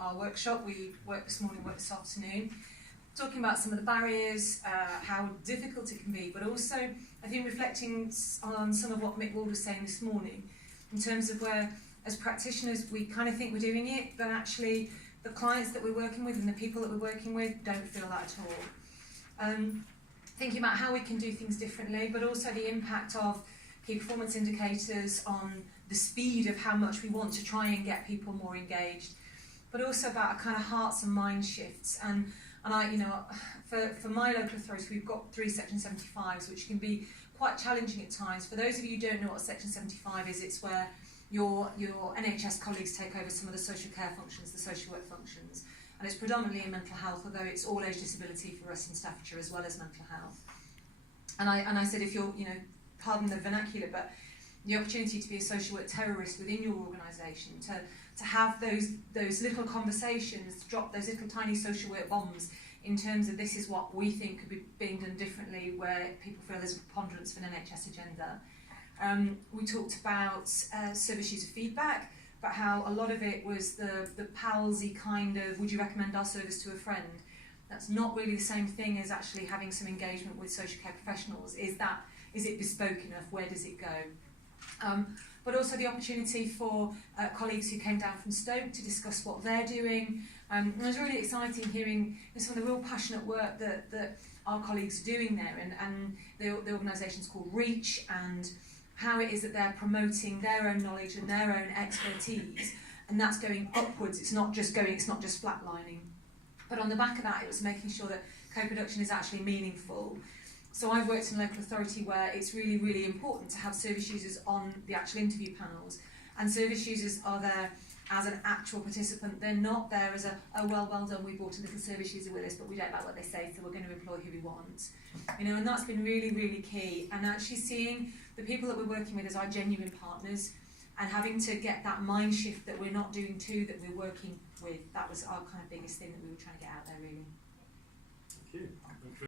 our workshop. We worked this morning, worked this afternoon, talking about some of the barriers, how difficult it can be, but also I think reflecting on some of what Mick Wald was saying this morning in terms of where, as practitioners, we kind of think we're doing it, but actually the clients that we're working with and the people that we're working with don't feel that at all. Thinking about how we can do things differently, but also the impact of key performance indicators on the speed of how much we want to try and get people more engaged, but also about a kind of hearts and mind shifts. And I, you know, for my local authority, we've got 3 Section 75s, which can be quite challenging at times. For those of you who don't know what Section 75 is, it's where your NHS colleagues take over some of the social care functions, the social work functions, and it's predominantly in mental health, although it's all age disability for us in Staffordshire as well as mental health. And I said, if you're, you know, pardon the vernacular, but the opportunity to be a social work terrorist within your organisation, to have those little conversations, drop those little tiny social work bombs in terms of this is what we think could be being done differently, where people feel there's a preponderance of an NHS agenda. We talked about service user feedback, but how a lot of it was the palsy kind of, would you recommend our service to a friend? That's not really the same thing as actually having some engagement with social care professionals. Is it bespoke enough? Where does it go? But also the opportunity for colleagues who came down from Stoke to discuss what they're doing. And it was really exciting hearing some of the real passionate work that our colleagues are doing there, and the organisation's called Reach, and how it is that they're promoting their own knowledge and their own expertise, and that's going upwards. It's not just flatlining. But on the back of that, it was making sure that co-production is actually meaningful. So I've worked in a local authority where it's really, really important to have service users on the actual interview panels, and service users are there as an actual participant. They're not there as well done, we brought a little service user with us, but we don't like what they say, so we're going to employ who we want. You know, and that's been really, really key. And actually seeing the people that we're working with as our genuine partners, and having to get that mind shift that we're not doing too, that we're working with, that was our kind of biggest thing that we were trying to get out there, really. Thank you.